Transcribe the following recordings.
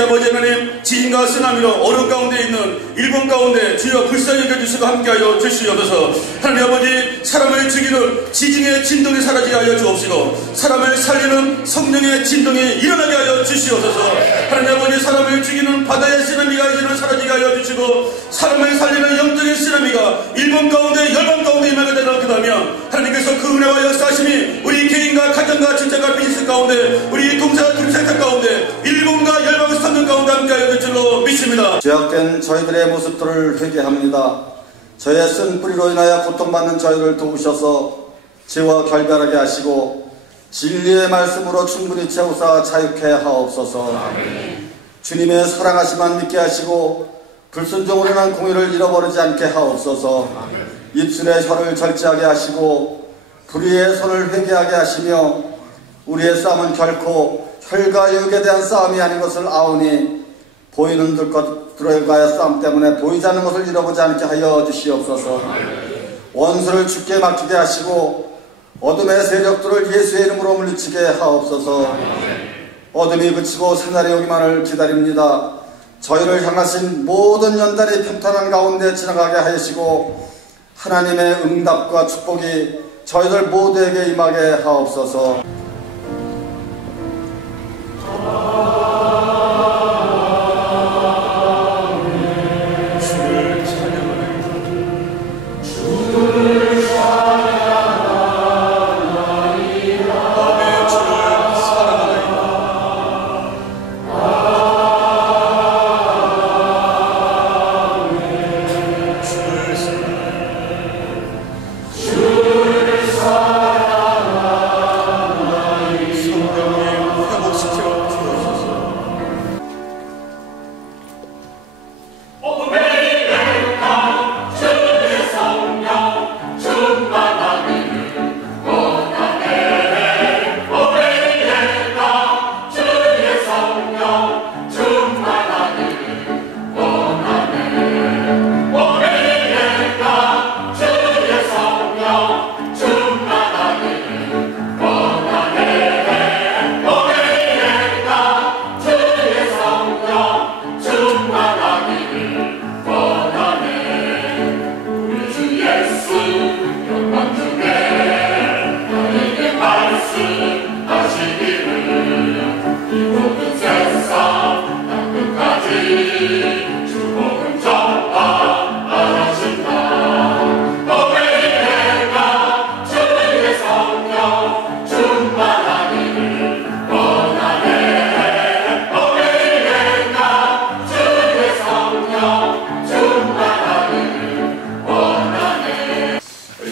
아버지 하나님, 지진과 쓰나미로 어려운 가운데 있는 일본 가운데 주여 불쌍히 여겨주시고 함께하여 주시옵소서. 하나님 아버지, 사람을 죽이는 지진의 진동이 사라지게 하여 주옵시고 사람을 살리는 성령의 진동이 일어나게 하여 주시옵소서. 하나님 아버지, 사람을 죽이는 바다의 쓰나미가 이제는 사라지게 하여 주시고 사람을 살리는 영적인 쓰나미가 일본 가운데 열방 가운데 임하게 되었다면 하나님께서 그 은혜와 역사하심이 우리 개인과 가정과 직장과 비즈니스 가운데 우리 동사 둘셋 가운데 일본과 열방을 삼는 가운데 함께하여 될 줄로 믿습니다. 죄악된 저희들의 모습들을 회개합니다. 저의 쓴 뿌리로 인하여 고통받는 저희를 도우셔서 죄와 결별하게 하시고 진리의 말씀으로 충분히 채우사 자유케 하옵소서. 아멘. 주님의 사랑하심만 믿게 하시고 불순종으로 인한 공의를 잃어버리지 않게 하옵소서. 아멘. 입술의 혀를 절제하게 하시고 불의의 손을 회개하게 하시며 우리의 싸움은 결코 혈과 육에 대한 싸움이 아닌 것을 아오니 보이는 것들과의 싸움 때문에 보이지 않는 것을 잃어보지 않게 하여 주시옵소서. 원수를 죽게 맡기게 하시고 어둠의 세력들을 예수의 이름으로 물리치게 하옵소서. 어둠이 그치고 새날이 오기만을 기다립니다. 저희를 향하신 모든 연단이 평탄한 가운데 지나가게 하시고 하나님의 응답과 축복이 저희들 모두에게 임하게 하옵소서.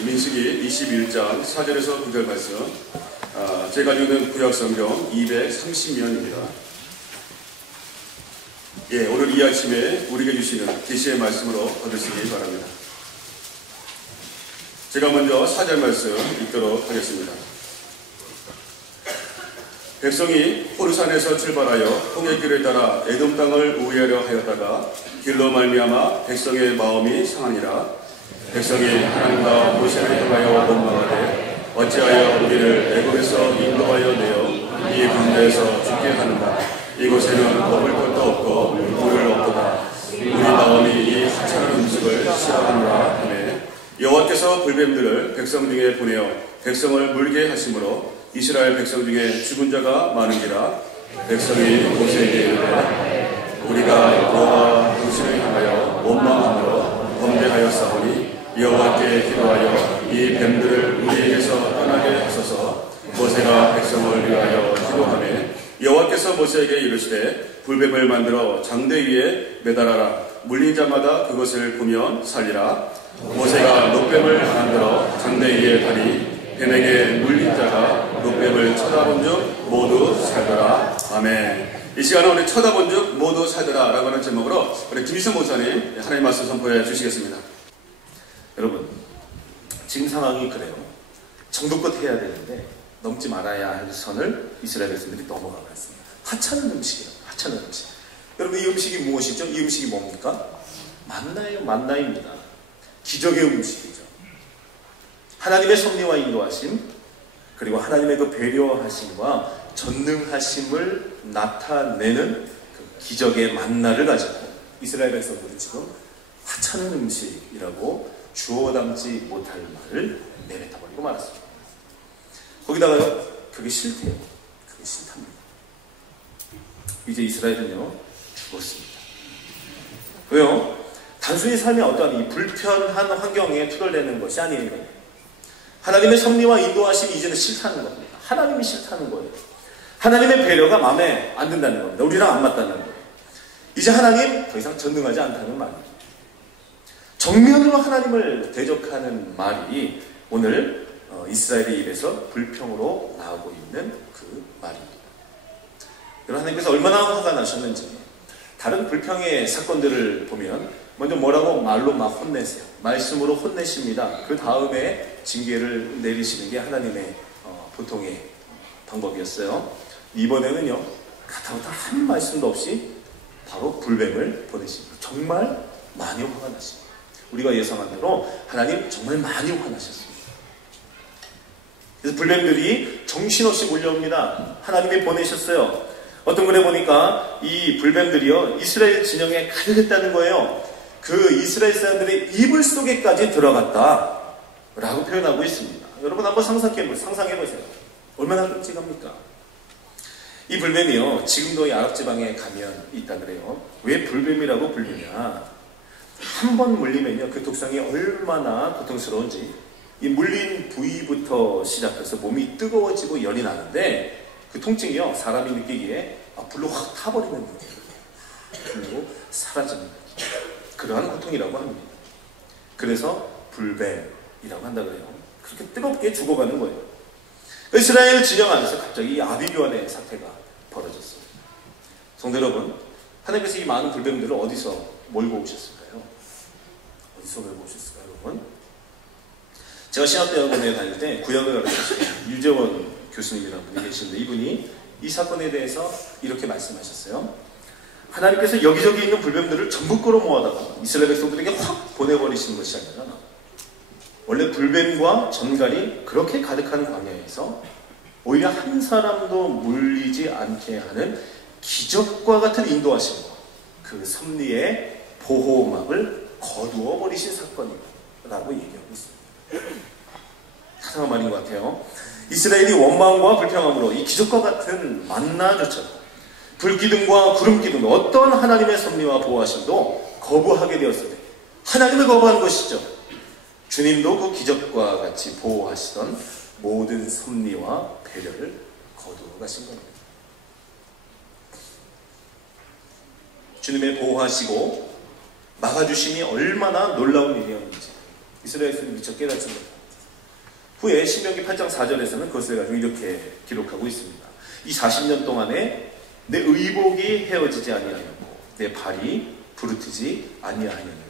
민수기 21장 4절에서 9절 말씀, 제가 읽는 구약성경 230면입니다. 오늘 이 아침에 우리에게 주시는 계시의 말씀으로 받으시기 바랍니다. 제가 먼저 4절 말씀 읽도록 하겠습니다. 백성이 호르산에서 출발하여 홍해 길을 따라 에돔 땅을 우회하려 하였다가 길로 말미암아 백성의 마음이 상하니라. 백성이 하나님과 모세를 향하여 원망하되 어찌하여 우리를 애굽에서 인도하여 내어 이 광야에서 죽게 하는가. 이곳에는 먹을 것도 없고 물을 없도다. 우리 마음이 이 하찮은 음식을 싫어하노라 하매 여호와께서 불뱀들을 백성 중에 보내어 백성을 물게 하심으로 이스라엘 백성 중에 죽은 자가 많은지라. 백성이 모세에게 이르되 우리가 여호와 당신을 향하여 원망함으로 범죄하였사오니 여호와께 기도하여 이 뱀들을 우리에게서 떠나게 하소서. 모세가 백성을 위하여 기도하매 여호와께서 모세에게 이르시되 불뱀을 만들어 장대 위에 매달아라. 물린 자마다 그것을 보면 살리라. 모세가 놋뱀을 만들어 장대 위에 다니 뱀에게 물린 자가 놋뱀을 쳐다본 즉 모두 살더라. 아멘. 이 시간에 우리 쳐다본 즉 모두 살더라 라고 하는 제목으로 우리 김희성 목사님 하나님 말씀 선포해 주시겠습니다. 여러분, 지금 상황이 그래요. 정도껏 해야 되는데 넘지 말아야 할 선을 이스라엘 백성들이 넘어가고 있습니다. 하찮은 음식이에요. 하찮은 음식. 여러분, 이 음식이 무엇이죠? 이 음식이 뭡니까? 만나예요. 만나입니다. 기적의 음식이죠. 하나님의 섭리와 인도하심, 그리고 하나님의 그 배려하심과 전능하심을 나타내는 그 기적의 만나를 가지고 이스라엘 백성들은 지금 하찮은 음식이라고 주워 담지 못할 말을 내뱉어버리고 말았습니다. 거기다가요, 그게 싫대요. 그게 싫답니다. 이제 이스라엘은요, 죽었습니다. 왜요? 단순히 삶의 어떠한 이 불편한 환경에 투덜대는 것이 아니에요. 하나님의 섭리와 인도하심이 이제는 싫다는 겁니다. 하나님이 싫다는 거예요. 하나님의 배려가 마음에 안 든다는 겁니다. 우리랑 안 맞다는 거예요. 이제 하나님 더 이상 전능하지 않다는 말입니다. 정면으로 하나님을 대적하는 말이 오늘 이스라엘의 입에서 불평으로 나오고 있는 그 말입니다. 여러분, 하나님께서 얼마나 화가 나셨는지 다른 불평의 사건들을 보면 먼저 뭐라고 말로 막 혼내세요. 말씀으로 혼내십니다. 그 다음에 징계를 내리시는 게 하나님의 보통의 방법이었어요. 이번에는요, 가타부터 한 말씀도 없이 바로 불뱀을 보내십니다. 정말 많이 화가 나십니다. 우리가 예상한 대로 하나님 정말 많이 화나셨습니다. 그래서 불뱀들이 정신없이 몰려옵니다. 하나님이 보내셨어요. 어떤 글에 보니까 이 불뱀들이요, 이스라엘 진영에 가득했다는 거예요. 그 이스라엘 사람들의 이불 속에까지 들어갔다 라고 표현하고 있습니다. 여러분, 한번 상상해보세요. 얼마나 끔찍합니까? 이 불뱀이요, 지금도 이 아랍 지방에 가면 있다 그래요. 왜 불뱀이라고 불리냐? 한 번 물리면요, 그 독성이 얼마나 고통스러운지, 이 물린 부위부터 시작해서 몸이 뜨거워지고 열이 나는데, 그 통증이요, 사람이 느끼기에 불로 확 타버리는 거예요. 그리고 사라지는 거예요. 그러한 고통이라고 합니다. 그래서 불뱀이라고 한다 그래요. 그렇게 뜨겁게 죽어가는 거예요. 이스라엘 진영 안에서 갑자기 아비규환의 사태가 벌어졌습니다. 성도 여러분, 하나님께서 이 많은 불뱀들을 어디서 몰고 오셨을까요? 어디서 몰고 오셨을까요, 여러분? 제가 신학대학원에 다닐 때 구약을 가르치시는 유재원 교수님이라는 분이 계시는데, 이분이 이 사건에 대해서 이렇게 말씀하셨어요. 하나님께서 여기저기 있는 불뱀들을 전부 끌어모아다가 이스라엘 백성들에게 확 보내버리시는 것이 아니라, 원래 불뱀과 전갈이 그렇게 가득한 광야에서 오히려 한 사람도 물리지 않게 하는 기적과 같은 인도하심과 그 섭리의 보호막을 거두어 버리신 사건이라고 얘기하고 있습니다. 타당한 말인 것 같아요. 이스라엘이 원망과 불평함으로 이 기적과 같은 만나조차도, 불기둥과 구름기둥, 어떤 하나님의 섭리와 보호하심도 거부하게 되었을 때, 하나님을 거부한 것이죠. 주님도 그 기적과 같이 보호하시던 모든 섭리와 배려를 거두어 가신 겁니다. 주님의 보호하시고 막아주심이 얼마나 놀라운 일이었는지 이스라엘에서는 미처 깨닫지 못합니다. 후에 신명기 8장 4절에서는 그것을 가지고 이렇게 기록하고 있습니다. 이 40년 동안에 내 의복이 헤어지지 아니하였고 내 발이 부르트지 아니하였느니라.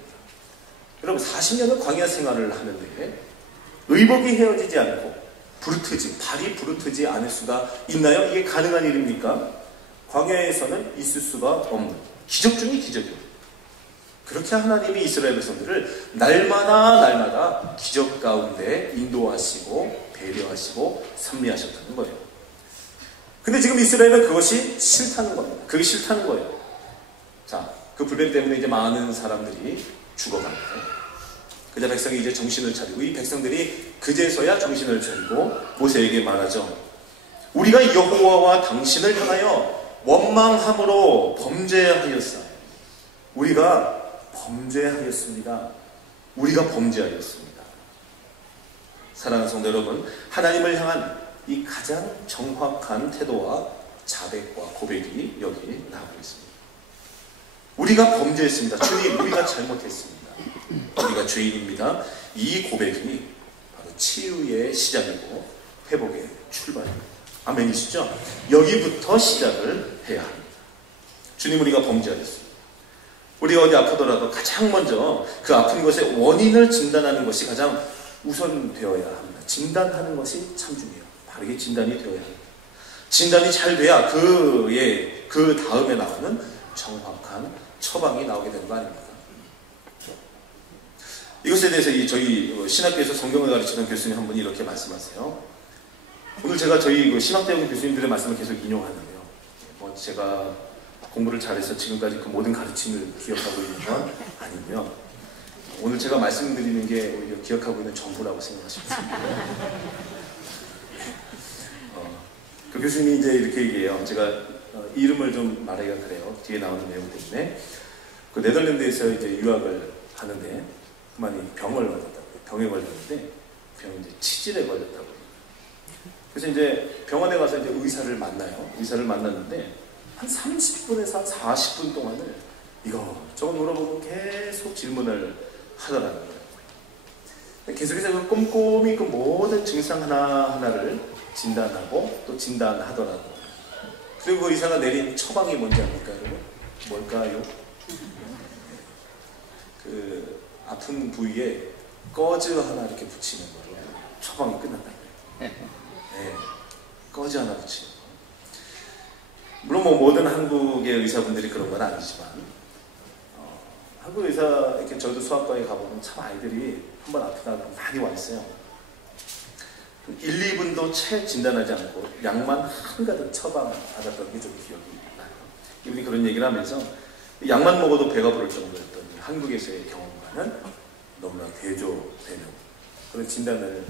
여러분, 40년을 광야 생활을 하는데 의복이 헤어지지 않고 발이 부르트지 않을 수가 있나요? 이게 가능한 일입니까? 광야에서는 있을 수가 없는 기적 중의 기적입니다. 그렇게 하나님이 이스라엘 백성들을 날마다 기적 가운데 인도하시고 배려하시고 섭리하셨다는 거예요. 근데 지금 이스라엘은 그것이 싫다는 겁니다. 그게 싫다는 거예요. 자, 그 불뱀 때문에 이제 많은 사람들이 죽어갑니다. 그자 백성이 이제 정신을 차리고, 이 백성들이 그제서야 정신을 차리고 모세에게 말하죠. 우리가 여호와와 당신을 향하여 원망함으로 범죄하였사. 우리가 범죄하였습니다. 우리가 범죄하였습니다. 사랑하는 성도 여러분, 하나님을 향한 이 가장 정확한 태도와 자백과 고백이 여기 나오고 있습니다. 우리가 범죄했습니다. 주님, 우리가 잘못했습니다. 우리가 죄인입니다. 이 고백이 바로 치유의 시작이고 회복의 출발입니다. 아멘이시죠? 여기부터 시작을 해야 합니다. 주님, 우리가 범죄하였습니다. 우리가 어디 아프더라도 가장 먼저 그 아픈 것의 원인을 진단하는 것이 가장 우선되어야 합니다. 진단하는 것이 참 중요해요. 바르게 진단이 되어야 합니다. 진단이 잘 돼야 그 다음에 나오는 정확한 처방이 나오게 되는 거 아닙니까? 이것에 대해서 저희 신학교에서 성경을 가르치는 교수님 한 분이 이렇게 말씀하세요. 오늘 제가 저희 신학대학원 교수님들의 말씀을 계속 인용하는데요. 제가 공부를 잘해서 지금까지 그 모든 가르침을 기억하고 있는 건 아니고요. 오늘 제가 말씀드리는 게 오히려 기억하고 있는 전부라고 생각하시면 됩니다. 그 교수님이 이제 이렇게 얘기해요. 제가 이름을 좀 말하기가 그래요. 뒤에 나오는 내용 때문에. 그 네덜란드에서 이제 유학을 하는데 그만이 병을 걸렸다고요. 병에 걸렸는데 병이 이제 치질에 걸렸다고요. 그래서 이제 병원에 가서 이제 의사를 만나요. 의사를 만났는데 한 30분에서 한 40분 동안을 이거저거 물어보고 계속 질문을 하더라는 거예요. 계속해서 그 꼼꼼히 그 모든 증상 하나하나를 진단하고 또 진단하더라고요. 그리고 그 의사가 내린 처방이 뭔지 압니까, 여러분? 뭘까요? 그 아픈 부위에 꺼즈 하나 이렇게 붙이는 거로 처방이 끝났다고요. 네, 꺼즈 하나 붙이는 거. 물론 모든 한국의 의사분들이 그런 건 아니지만 한국 의사 이렇게 저도 수학과에 가보면 참 아이들이 한번 아프다 그러면 많이 와 있어요. 1, 2분도 채 진단하지 않고 약만 한가득 처방받았던 게 좀 기억이 나요. 이분이 그런 얘기를 하면서 약만 먹어도 배가 부를 정도였던 한국에서의 경험과는 너무나 대조되는 그런 진단을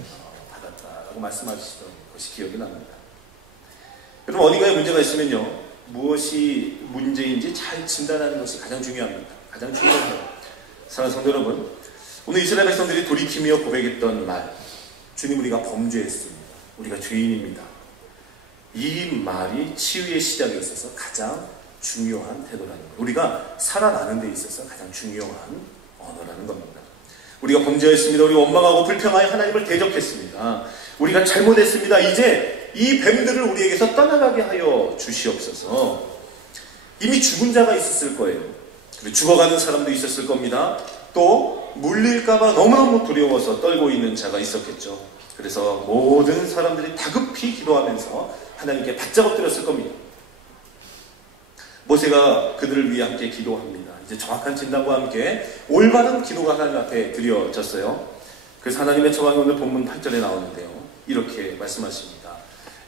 받았다라고 말씀하시던 것이 기억이 납니다. 여러분 어딘가에 문제가 있으면요 무엇이 문제인지 잘 진단하는 것이 가장 중요합니다. 가장 중요해요. 사랑하는 성도 여러분, 오늘 이스라엘 백성들이 돌이키며 고백했던 말, 주님 우리가 범죄했습니다. 우리가 죄인입니다. 이 말이 치유의 시작에 있어서 가장 중요한 태도라는 거예요. 우리가 살아나는 데 있어서 가장 중요한 언어라는 겁니다. 우리가 범죄했습니다. 우리가 원망하고 불평하여 하나님을 대적했습니다. 우리가 잘못했습니다. 이제 이 뱀들을 우리에게서 떠나가게 하여 주시옵소서. 이미 죽은 자가 있었을 거예요. 그리고 죽어가는 사람도 있었을 겁니다. 또 물릴까봐 너무너무 두려워서 떨고 있는 자가 있었겠죠. 그래서 모든 사람들이 다급히 기도하면서 하나님께 바짝 엎드렸을 겁니다. 모세가 그들을 위해 함께 기도합니다. 이제 정확한 진단과 함께 올바른 기도가 하나님 앞에 드려졌어요. 그래서 하나님의 처방이 오늘 본문 8절에 나오는데요. 이렇게 말씀하십니다.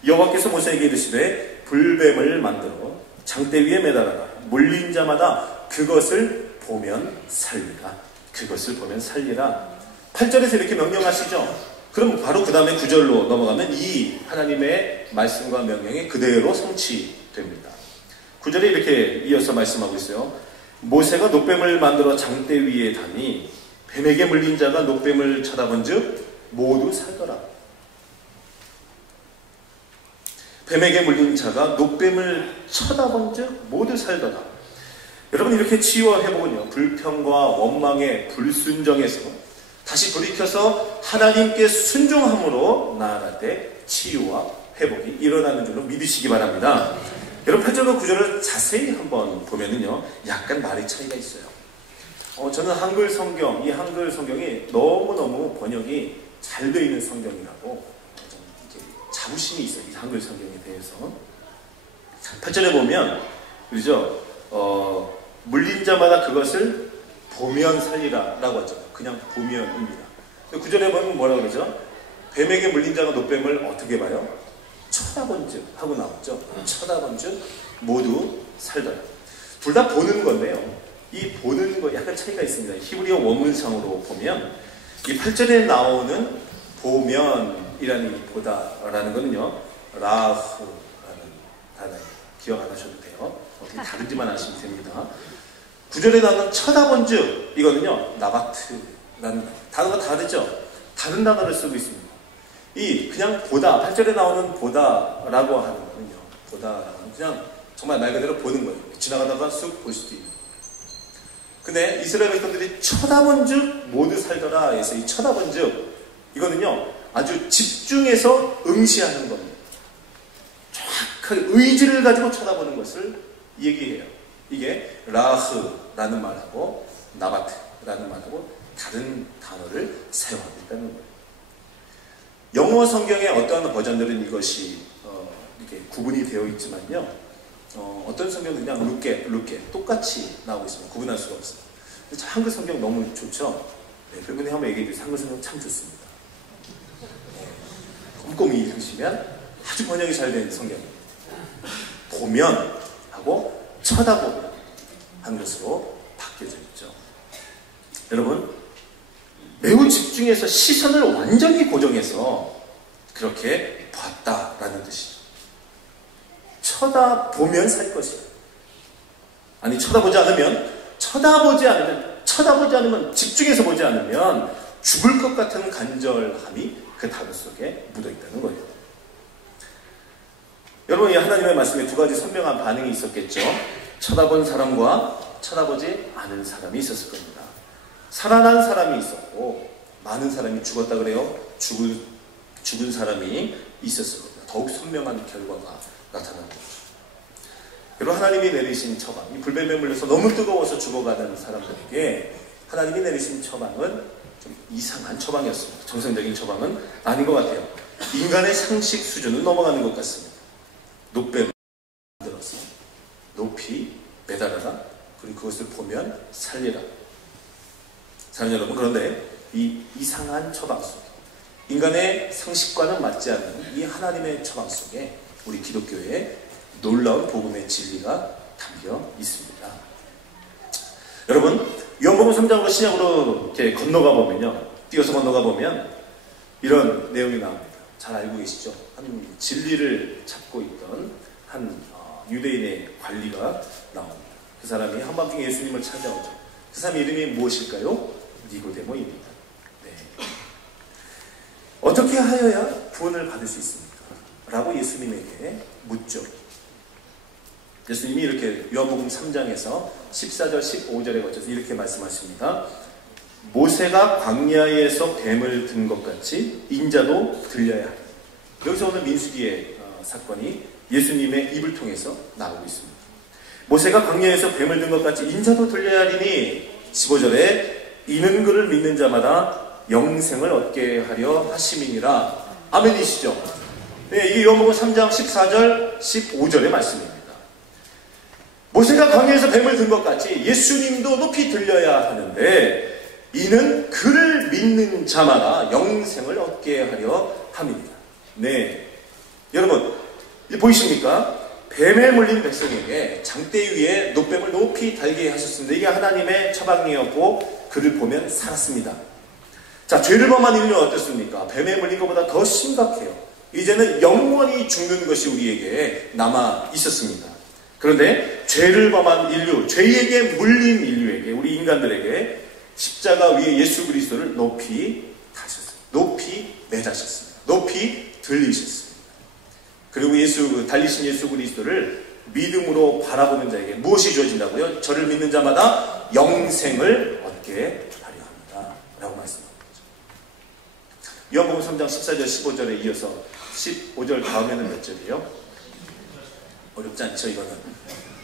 여호와께서 모세에게 이르시되 불뱀을 만들어 장대 위에 매달아라. 물린 자마다 그것을 보면 살리라. 그것을 보면 살리라. 8절에서 이렇게 명령하시죠. 그럼 바로 그 다음에 9절로 넘어가면 이 하나님의 말씀과 명령이 그대로 성취됩니다. 9절에 이렇게 이어서 말씀하고 있어요. 모세가 놋뱀을 만들어 장대 위에 다니 뱀에게 물린 자가 놋뱀을 쳐다본즉 모두 살더라. 뱀에게 물린 자가 놋뱀을 쳐다본즉 모두 살더라. 여러분 이렇게 치유해보면요 불평과 원망의 불순정에서 다시 돌이켜서 하나님께 순종함으로 나아갈 때 치유와 회복이 일어나는 줄로 믿으시기 바랍니다. 여러분 8절과 9절을 자세히 한번 보면은요 약간 말의 차이가 있어요. 저는 한글 성경, 이 한글 성경이 너무너무 번역이 잘 되어 있는 성경이라고 좀 이렇게 자부심이 있어요. 이 한글 성경에 대해서. 8절에 보면 그죠? 물린 자마다 그것을 보면 살리라 라고 하죠. 그냥 보면입니다. 9절에 보면 뭐라고 그러죠? 뱀에게 물린 자가 놋뱀을 어떻게 봐요? 쳐다본즉 하고 나왔죠. 쳐다본즉 모두 살더라. 둘 다 보는 건데요. 이 보는 거 약간 차이가 있습니다. 히브리어 원문상으로 보면 이 8절에 나오는 보면이라는 이 보다라는 거는요. 라흐라는 단어예요. 기억 안 하셔도 돼요. 어떻게 다른지만 아시면 됩니다. 9절에 나오는 쳐다본즉 이거는요. 나바트라는 단어가 다르죠. 다른 단어를 쓰고 있습니다. 이 그냥 보다 8절에 나오는 보다라고 하는 거는요. 보다라는 건 그냥 정말 말 그대로 보는 거예요. 지나가다가 쑥 볼 수도 있는. 근데 이스라엘 백성들이 쳐다본즉 모두 살더라 해서 이 쳐다본즉 이거는요. 아주 집중해서 응시하는 겁니다. 정확하게 의지를 가지고 쳐다보는 것을 얘기해요. 이게 라흐라는 라는 말하고 나바트라는 말하고 다른 단어를 사용하고 있다는 거예요. 영어 성경의 어떠한 버전들은 이것이 이렇게 구분이 되어 있지만요. 어떤 성경은 그냥 룩게 똑같이 나오고 있습니다. 구분할 수가 없어요. 한글 성경 너무 좋죠? 네, 그분이 한번 얘기해 주세요. 한글 성경 참 좋습니다. 꼼꼼히 읽으시면 아주 번역이 잘 되는 성경입니다. 보면 하고 쳐다보면 하는 것으로 바뀌어져 있죠. 여러분, 매우 집중해서 시선을 완전히 고정해서 그렇게 봤다라는 뜻이죠. 쳐다보면 살 것이에요. 아니, 쳐다보지 않으면, 집중해서 보지 않으면 죽을 것 같은 간절함이 그 단어 속에 묻어 있다는 거예요. 여러분, 이 하나님의 말씀에 두 가지 선명한 반응이 있었겠죠. 쳐다본 사람과 쳐다보지 않은 사람이 있었을 겁니다. 살아난 사람이 있었고 많은 사람이 죽었다 그래요. 죽은 사람이 있었을 겁니다. 더욱 선명한 결과가 나타나는 거죠. 여러분, 하나님이 내리신 처방, 이 불뱀에 물려서 너무 뜨거워서 죽어가는 사람들에게 하나님이 내리신 처방은 좀 이상한 처방이었습니다. 정상적인 처방은 아닌 것 같아요. 인간의 상식 수준은 넘어가는 것 같습니다. 녹뱀을 만들어서 높이 매달아라. 그리고 그것을 보면 살리라. 사랑하는 여러분, 그런데 이 이상한 처방 속에, 인간의 상식과는 맞지 않는 이 하나님의 처방 속에 우리 기독교의 놀라운 복음의 진리가 담겨 있습니다. 여러분, 요한복음 3장으로 신약으로 이렇게 건너가 보면요, 뛰어서 건너가 보면 이런 내용이 나옵니다. 잘 알고 계시죠? 한 진리를 찾고 있던 한 유대인의 관리가 나옵니다. 그 사람이 한밤중에 예수님을 찾아오죠. 그 사람 이름이 무엇일까요? 니고데모입니다. 네. 어떻게 하여야 구원을 받을 수 있습니까? 라고 예수님에게 묻죠. 예수님이 이렇게 요한복음 3장에서 14절, 15절에 거쳐서 이렇게 말씀하십니다. 모세가 광야에서 뱀을 든 것 같이 인자도 들려야 하리. 여기서 오늘 민수기의 사건이 예수님의 입을 통해서 나오고 있습니다. 모세가 광야에서 뱀을 든 것 같이 인자도 들려야 하리니 15절에 이는 그를 믿는 자마다 영생을 얻게 하려 하심이니라. 아멘이시죠? 네, 이게 요한복음 3장 14절, 15절의 말씀입니다. 모세가 광야에서 뱀을 든 것 같이 예수님도 높이 들려야 하는데 이는 그를 믿는 자마다 영생을 얻게 하려 함입니다. 네, 여러분 보이십니까? 뱀에 물린 백성에게 장대 위에 녹뱀을 높이 달게 하셨습니다. 이게 하나님의 처방이었고 그를 보면 살았습니다. 자, 죄를 범한 인류는 어떻습니까? 뱀에 물린 것보다 더 심각해요. 이제는 영원히 죽는 것이 우리에게 남아 있었습니다. 그런데 죄를 범한 인류, 죄에게 물린 인류에게, 우리 인간들에게 십자가 위에 예수 그리스도를 높이 다셨습니다. 높이 매다셨습니다. 높이 들리셨습니다. 그리고 달리신 예수 그리스도를 믿음으로 바라보는 자에게 무엇이 주어진다고요? 저를 믿는 자마다 영생을 얻게 하려 합니다. 라고 말씀합니다. 요한복음 3장 14절 15절에 이어서 15절 다음에는 몇 절이에요? 어렵지 않죠, 이거는.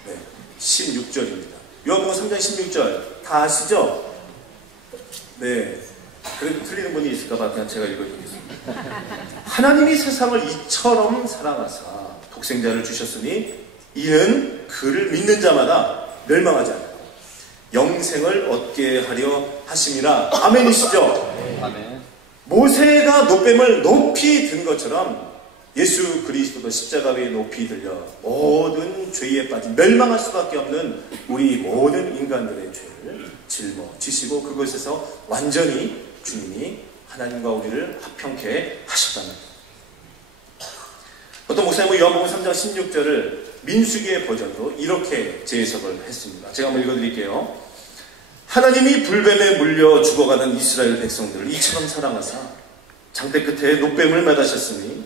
네, 16절입니다. 요한복음 3장 16절 다 아시죠? 네, 그래도 틀리는 분이 있을까봐 그냥 제가 읽어드리겠습니다. 하나님이 세상을 이처럼 사랑하사 독생자를 주셨으니 이는 그를 믿는 자마다 멸망하지 않고 영생을 얻게 하려 하심이라. 아멘이시죠? 아멘. 모세가 노뱀을 높이 든 것처럼 예수 그리스도도 십자가 위에 높이 들려 모든 죄에 빠진 멸망할 수밖에 없는 우리 모든 인간들의 죄를 짊어지시고 그것에서 완전히 주님이 하나님과 우리를 화평케 하셨답니다. 어떤 목사님은 요한복음 3장 16절을 민수기의 버전으로 이렇게 재해석을 했습니다. 제가 한번 읽어드릴게요. 하나님이 불뱀에 물려 죽어가는 이스라엘 백성들을 이처럼 사랑하사 장대 끝에 녹뱀을 매다셨으니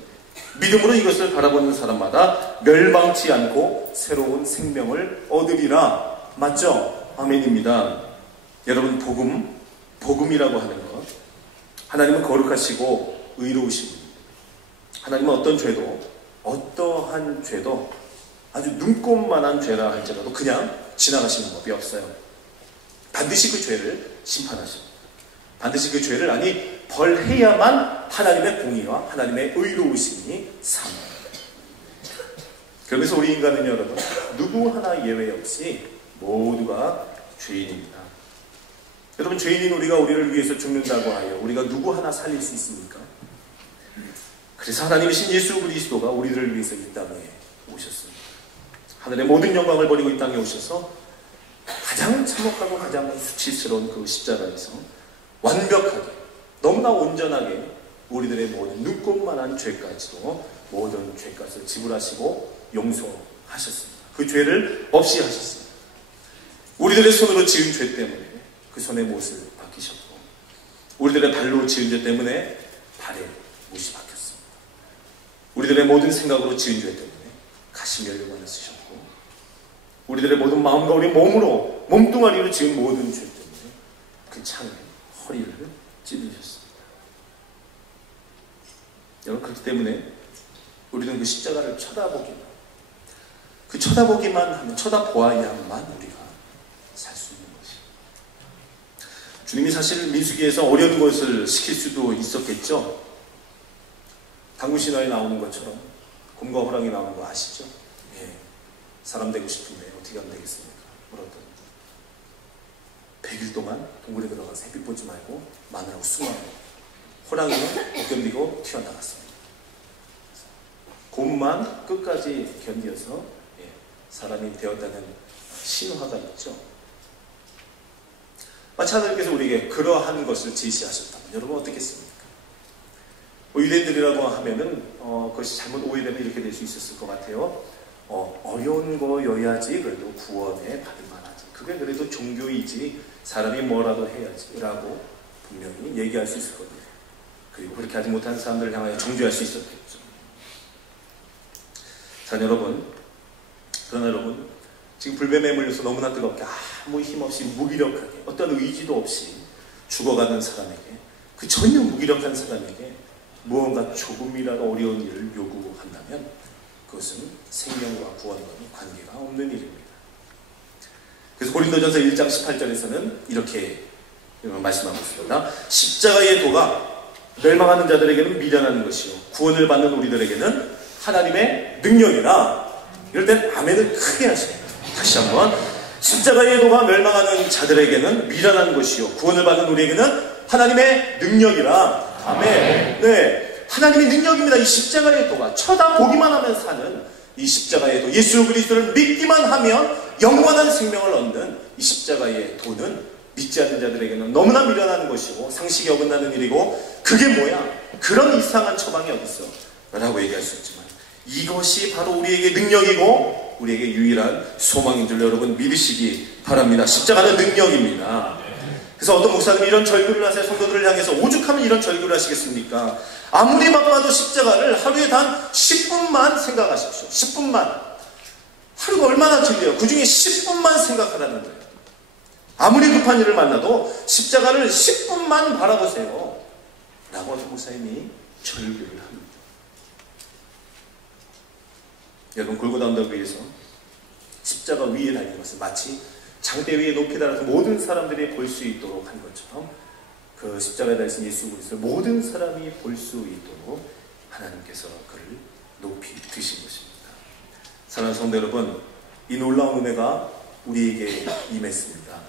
믿음으로 이것을 바라보는 사람마다 멸망치 않고 새로운 생명을 얻으리라. 맞죠? 아멘입니다. 여러분, 복음이라고 하는 것, 하나님은 거룩하시고 의로우십니다. 하나님은 어떠한 죄도 아주 눈꼽만한 죄라 할지라도 그냥 지나가시는 법이 없어요. 반드시 그 죄를 심판하십니다. 반드시 그 죄를 벌해야만 하나님의 공의와 하나님의 의로우심이 사합니다. 그러면서 우리 인간은 여러분 누구 하나 예외 없이 모두가 죄인입니다. 여러분 죄인인 우리를 위해서 죽는다고 하여 우리가 누구 하나 살릴 수 있습니까? 그래서 하나님이신 예수 그리스도가 우리들을 위해서 이 땅에 오셨습니다. 하늘의 모든 영광을 버리고 이 땅에 오셔서 가장 참혹하고 가장 수치스러운 그 십자가에서 완벽하게 너무나 온전하게 우리들의 모든 눈꼽만한 죄까지도 모든 죄값을 지불하시고 용서하셨습니다. 그 죄를 없이 하셨습니다. 우리들의 손으로 지은 죄 때문에 그 손에 못을 박히셨고 우리들의 발로 지은 죄 때문에 발에 못이 박혔습니다. 우리들의 모든 생각으로 지은 죄 때문에 가시면류관을 쓰셨고 우리들의 모든 마음과 우리 몸으로 몸뚱아리로 지은 모든 죄 때문에 그 창에 허리를 찔리셨습니다. 여러분 그렇기 때문에 우리는 그 십자가를 쳐다보기만 하면 쳐다보아야만 우리가 살 수 있는 것이에요. 주님이 사실 민수기에서 어려운 것을 시킬 수도 있었겠죠. 당구신화에 나오는 것처럼 곰과 호랑이 나오는 거 아시죠? 예. 사람 되고 싶은데 어떻게 하면 되겠습니까? 물었더니 100일 동안 동굴에 들어가서 햇빛 보지 말고 마늘하고 숭어하고 호랑이는 못 견디고 튀어나갔습니다. 곰만 끝까지 견디어서 사람이 되었다는 신화가 있죠. 마치 하나님께서 우리에게 그러한 것을 제시하셨다면 여러분 어떻겠습니까? 유대인들이라고 하면은 그것이 잘못 오해되면 이렇게 될 수 있었을 것 같아요. 어려운 거여야지 그래도 구원에 받을 만하지. 그게 그래도 종교이지 사람이 뭐라도 해야지 라고 분명히 얘기할 수 있을 겁니다. 그리고 그렇게 하지 못하는 사람들을 향하여 정죄할 수 있었겠죠. 자 여러분, 그러나 여러분 지금 불뱀에 물려서 너무나 뜨겁게 아무 힘없이 무기력하게 어떤 의지도 없이 죽어가는 사람에게 그 전혀 무기력한 사람에게 무언가 조금이라도 어려운 일을 요구한다면 그것은 생명과 구원과는 관계가 없는 일입니다. 그래서 고린도전서 1장 18절에서는 이렇게 말씀하고 있습니다. 십자가의 도가 멸망하는 자들에게는 미련한 것이요 구원을 받는 우리들에게는 하나님의 능력이라. 이럴 땐 아멘을 크게 하십니다. 다시 한번 십자가의 도가 멸망하는 자들에게는 미련한 것이요 구원을 받는 우리에게는 하나님의 능력이라. 아멘. 네, 하나님의 능력입니다. 이 십자가의 도가 쳐다보기만 하면 사는 이 십자가의 도, 예수 그리스도를 믿기만 하면 영원한 생명을 얻는 이 십자가의 도는 믿지 않는 자들에게는 너무나 미련한 것이고 상식이 어긋나는 일이고 그게 뭐야? 그런 이상한 처방이 어딨어? 라고 얘기할 수 있지만 이것이 바로 우리에게 능력이고 우리에게 유일한 소망인 줄 여러분 믿으시기 바랍니다. 십자가는 능력입니다. 그래서 어떤 목사님이 이런 절규를 하세요. 성도들을 향해서 오죽하면 이런 절규를 하시겠습니까? 아무리 바빠도 십자가를 하루에 단 10분만 생각하십시오. 10분만. 하루가 얼마나 길래요? 그 중에 10분만 생각하라는 거예요. 아무리 급한 일을 만나도 십자가를 10분만 바라보세요. 라고 어떤 목사님이 절규를 합니다. 여러분 골고다 언덕 위에서 십자가 위에 달린 것은 마치 장대 위에 높이 달아서 모든 사람들이 볼 수 있도록 한 것처럼 그 십자가에 달린 예수 그리스도를 모든 사람이 볼 수 있도록 하나님께서 그를 높이 드신 것입니다. 사랑하는 성도 여러분, 이 놀라운 은혜가 우리에게 임했습니다.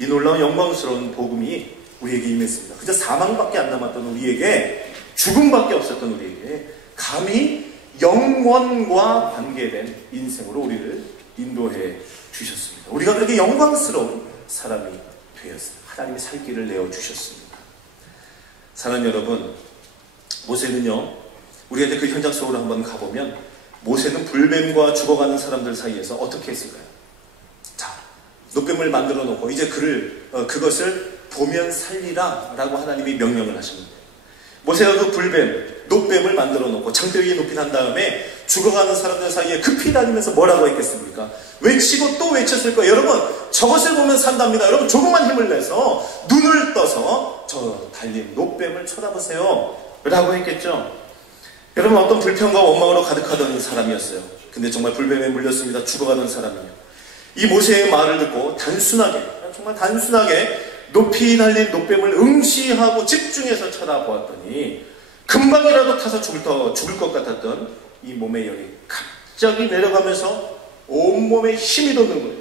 이 놀라운 영광스러운 복음이 우리에게 임했습니다. 그저 사망밖에 안 남았던 우리에게, 죽음밖에 없었던 우리에게 감히 영원과 관계된 인생으로 우리를 인도해 주셨습니다. 우리가 그렇게 영광스러운 사람이 되었습니다. 하나님이 살 길을 내어주셨습니다. 사랑하는 여러분, 모세는요, 우리가 이제 그 현장 속으로 한번 가보면 모세는 불뱀과 죽어가는 사람들 사이에서 어떻게 했을까요? 자, 노뱀을 만들어 놓고 이제 그것을 보면 살리라 라고 하나님이 명령을 하십니다. 모세가 그 불뱀, 노뱀을 만들어 놓고 장대 위에 높이 단 다음에 죽어가는 사람들 사이에 급히 다니면서 뭐라고 했겠습니까? 외치고 또 외쳤을 거예요. 여러분, 저것을 보면 산답니다. 여러분, 조금만 힘을 내서 눈을 떠서 저 달린 노뱀을 쳐다보세요 라고 했겠죠. 여러분, 어떤 불평과 원망으로 가득하던 사람이었어요. 근데 정말 불뱀에 물렸습니다. 죽어가는 사람이요. 이 모세의 말을 듣고 단순하게 정말 단순하게 높이 달린 노뱀을 응시하고 집중해서 쳐다보았더니 금방이라도 타서 죽을 것 같았던 이 몸의 열이 갑자기 내려가면서 온몸에 힘이 돋는 거예요.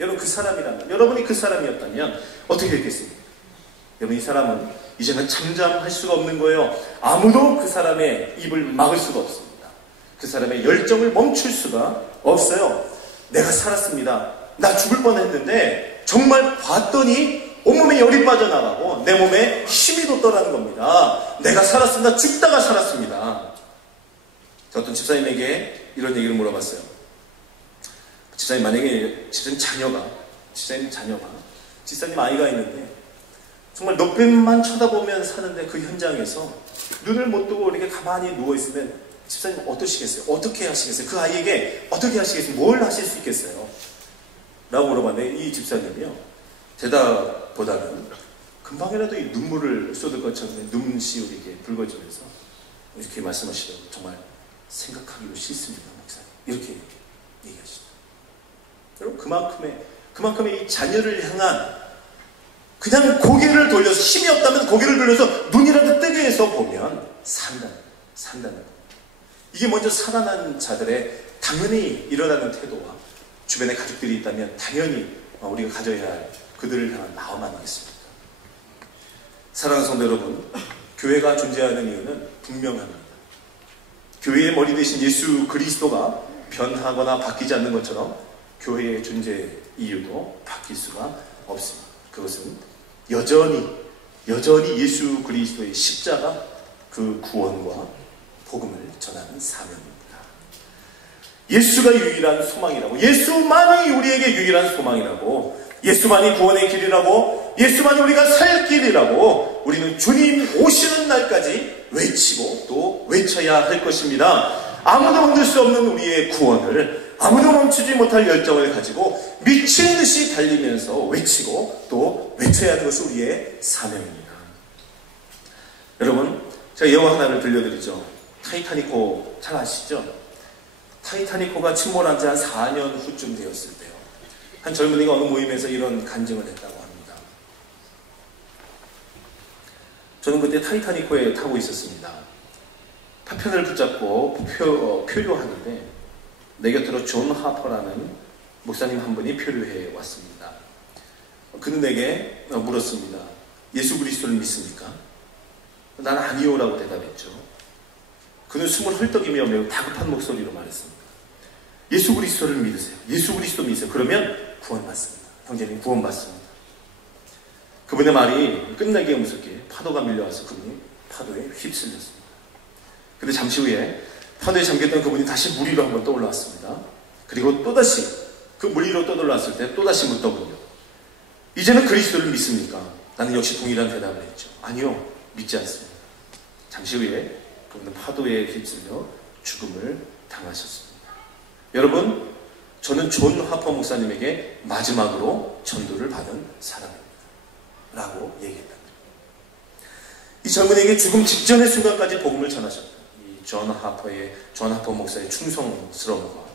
여러분, 그 사람이라면, 여러분이 그 사람이었다면 어떻게 됐겠습니까? 여러분, 이 사람은 이제는 잠잠할 수가 없는 거예요. 아무도 그 사람의 입을 막을 수가 없습니다. 그 사람의 열정을 멈출 수가 없어요. 내가 살았습니다. 나 죽을 뻔했는데 정말 봤더니 온몸에 열이 빠져나가고 내 몸에 힘이 돋더라는 겁니다. 내가 살았습니다. 죽다가 살았습니다. 저 어떤 집사님에게 이런 얘기를 물어봤어요. 집사님, 만약에 집사님 집사님 아이가 있는데 정말 노뱀만 쳐다보면 사는데 그 현장에서 눈을 못 뜨고 이렇게 가만히 누워있으면 집사님 어떠시겠어요? 어떻게 하시겠어요? 그 아이에게 어떻게 하시겠어요? 뭘 하실 수 있겠어요? 라고 물어봤는데 이 집사님이요, 대답보다는 금방이라도 이 눈물을 쏟을 것처럼 눈시울이 이렇게 붉어지면서 이렇게 말씀하시더라고요. 정말 생각하기도 싫습니다, 목사님. 이렇게 얘기하시죠. 여러분, 그만큼의 이 자녀를 향한 그냥 고개를 돌려서, 힘이 없다면 고개를 돌려서 눈이라도 뜨게 해서 보면 산다는 겁니다. 이게 먼저 살아난 자들의 당연히 일어나는 태도와 주변에 가족들이 있다면 당연히 우리가 가져야 할 그들을 향한 마음 아니겠습니까? 사랑하는 성도 여러분, 교회가 존재하는 이유는 분명합니다. 교회의 머리 대신 예수 그리스도가 변하거나 바뀌지 않는 것처럼 교회의 존재 이유도 바뀔 수가 없습니다. 그것은 여전히 예수 그리스도의 십자가, 그 구원과 복음을 전하는 사명입니다. 예수가 유일한 소망이라고, 예수만이 우리에게 유일한 소망이라고, 예수만이 구원의 길이라고, 예수만이 우리가 살 길이라고 우리는 주님 오시는 날까지 외치고 또 외쳐야 할 것입니다. 아무도 만들 수 없는 우리의 구원을 아무도 멈추지 못할 열정을 가지고 미친 듯이 달리면서 외치고 또 외쳐야 하는 것이 우리의 사명입니다. 여러분, 제가 예화 하나를 들려드리죠. 타이타닉호 잘 아시죠? 타이타닉호가 침몰한 지 한 4년 후쯤 되었을 때요, 한 젊은이가 어느 모임에서 이런 간증을 했다고 합니다. 저는 그때 타이타닉호에 타고 있었습니다. 파편을 붙잡고 표류하는데 내 곁으로 존 하퍼라는 목사님 한 분이 표류해 왔습니다. 그는 내게 물었습니다. 예수 그리스도를 믿습니까? 나는 아니요라고 대답했죠. 그는 숨을 헐떡이며 매우 다급한 목소리로 말했습니다. 예수 그리스도를 믿으세요. 예수 그리스도 믿으세요. 그러면 구원받습니다. 형제님, 구원받습니다. 그분의 말이 끝나기가 무섭게 파도가 밀려와서 그분이 파도에 휩쓸렸습니다. 근데 잠시 후에 파도에 잠겼던 그분이 다시 물 위로 한번 떠올라왔습니다. 그리고 또다시 그 물 위로 떠올라왔을 때 또다시 묻더군요. 이제는 그리스도를 믿습니까? 나는 역시 동일한 대답을 했죠. 아니요, 믿지 않습니다. 잠시 후에 그분은 파도에 휩쓸려 죽음을 당하셨습니다. 여러분, 저는 존 하퍼 목사님에게 마지막으로 전도를 받은 사람입니다. 라고 얘기했다. 이 젊은이에게 죽음 직전의 순간까지 복음을 전하셨다. 이 존 하퍼 목사의 충성스러움과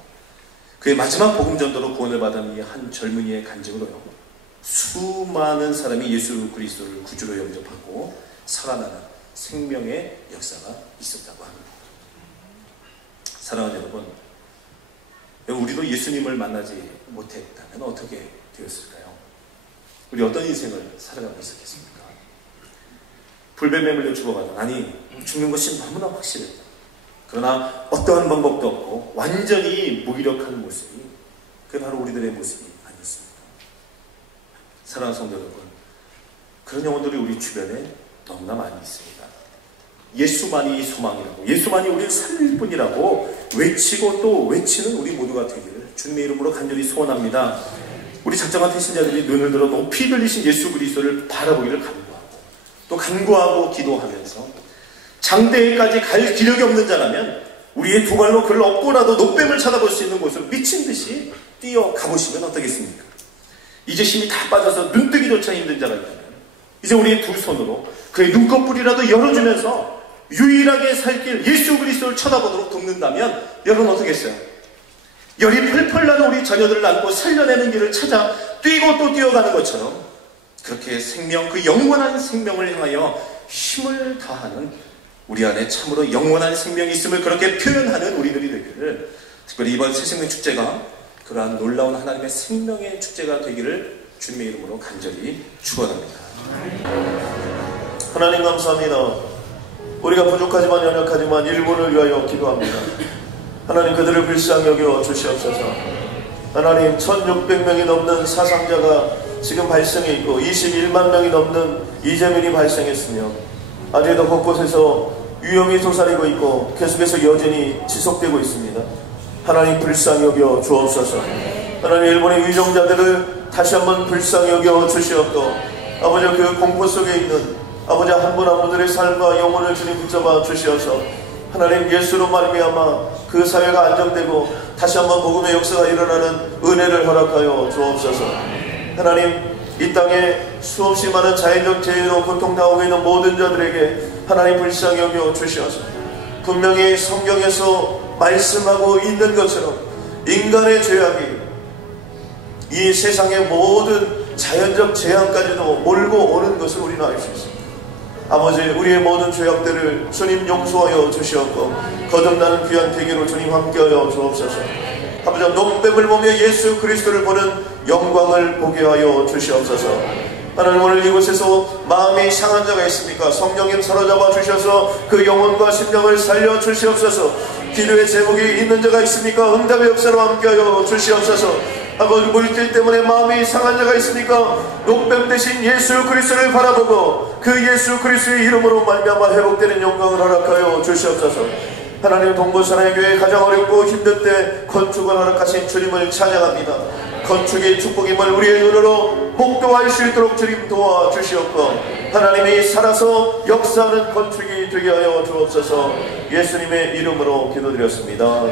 그의 마지막 복음 전도로 구원을 받은 이 한 젊은이의 간증으로요, 수많은 사람이 예수 그리스도를 구주로 영접하고 살아나는 생명의 역사가 있었다고 합니다. 사랑하는 여러분, 우리도 예수님을 만나지 못했다면 어떻게 되었을까요? 우리 어떤 인생을 살아가고 있었겠습니까? 불뱀에 물려 죽어가다, 아니 죽는 것이 너무나 확실했다. 그러나 어떠한 방법도 없고 완전히 무기력한 모습이, 그게 바로 우리들의 모습이 아니었습니까? 사랑하는 성도 여러분, 그런 영혼들이 우리 주변에 너무나 많이 있습니다. 예수만이 소망이라고, 예수만이 우리를 살릴 뿐이라고 외치고 또 외치는 우리 모두가 되기를 주님의 이름으로 간절히 소원합니다. 우리 작정한 태신자들이 눈을 들어 높이 들리신 예수 그리스도를 바라보기를 간구하고 또 간구하고 기도하면서 장대에까지 갈 기력이 없는 자라면 우리의 두 발로 그를 업고라도 노뱀을 쳐다볼 수 있는 곳을 미친 듯이 뛰어가보시면 어떻겠습니까? 이제 힘이 다 빠져서 눈뜨기조차 힘든 자가 있다면 이제 우리의 두 손으로 그의 눈꺼풀이라도 열어주면서 유일하게 살 길 예수 그리스도를 쳐다보도록 돕는다면 여러분 어떻겠어요? 열이 펄펄 나는 우리 자녀들을 안고 살려내는 길을 찾아 뛰고 또 뛰어가는 것처럼 그렇게 생명, 그 영원한 생명을 향하여 힘을 다하는 우리 안에 참으로 영원한 생명이 있음을 그렇게 표현하는 우리들이 되기를, 특별히 이번 새생명 축제가 그러한 놀라운 하나님의 생명의 축제가 되기를 주님의 이름으로 간절히 축원합니다. 하나님 감사합니다. 우리가 부족하지만 연약하지만 일본을 위하여 기도합니다. 하나님 그들을 불쌍히 여겨 주시옵소서. 하나님 1600명이 넘는 사상자가 지금 발생해 있고 21만 명이 넘는 이재민이 발생했으며 아직도 곳곳에서 위험이 도사리고 있고 계속해서 여전히 지속되고 있습니다. 하나님 불쌍히 여겨 주옵소서. 하나님 일본의 위정자들을 다시 한번 불쌍히 여겨 주시옵고 아버지 그 공포 속에 있는 아버지 한 분 한 분들의 삶과 영혼을 주님 붙잡아 주시어서 하나님 예수로 말미암아 그 사회가 안정되고 다시 한번 복음의 역사가 일어나는 은혜를 허락하여 주옵소서. 하나님 이 땅에 수없이 많은 자연적 재해로 고통당하고 있는 모든 자들에게 하나님 불쌍히 여겨 주시어서 분명히 성경에서 말씀하고 있는 것처럼 인간의 죄악이 이 세상의 모든 자연적 재앙까지도 몰고 오는 것을 우리는 알 수 있습니다. 아버지 우리의 모든 죄악들을 주님 용서하여 주시옵고 거듭나는 귀한 대기로 주님 함께하여 주옵소서. 아버지 녹뱀을 보며 예수 그리스도를 보는 영광을 보게 하여 주시옵소서. 하나님 오늘 이곳에서 마음이 상한 자가 있습니까? 성령님 사로잡아 주셔서 그 영혼과 심령을 살려 주시옵소서. 기도의 제목이 있는 자가 있습니까? 응답의 역사로 함께하여 주시옵소서. 아버지 물질 때문에 마음이 상한 자가 있으니까 녹뱀 대신 예수 그리스도를 바라보고 그 예수 그리스도의 이름으로 말미암아 회복되는 영광을 허락하여 주시옵소서. 하나님 동부사랑교회 가장 어렵고 힘든 때 건축을 허락하신 주님을 찬양합니다. 건축의 축복임을 우리의 눈으로 목도할 수 있도록 주님 도와주시옵고 하나님이 살아서 역사하는 건축이 되게 하여 주옵소서. 예수님의 이름으로 기도드렸습니다.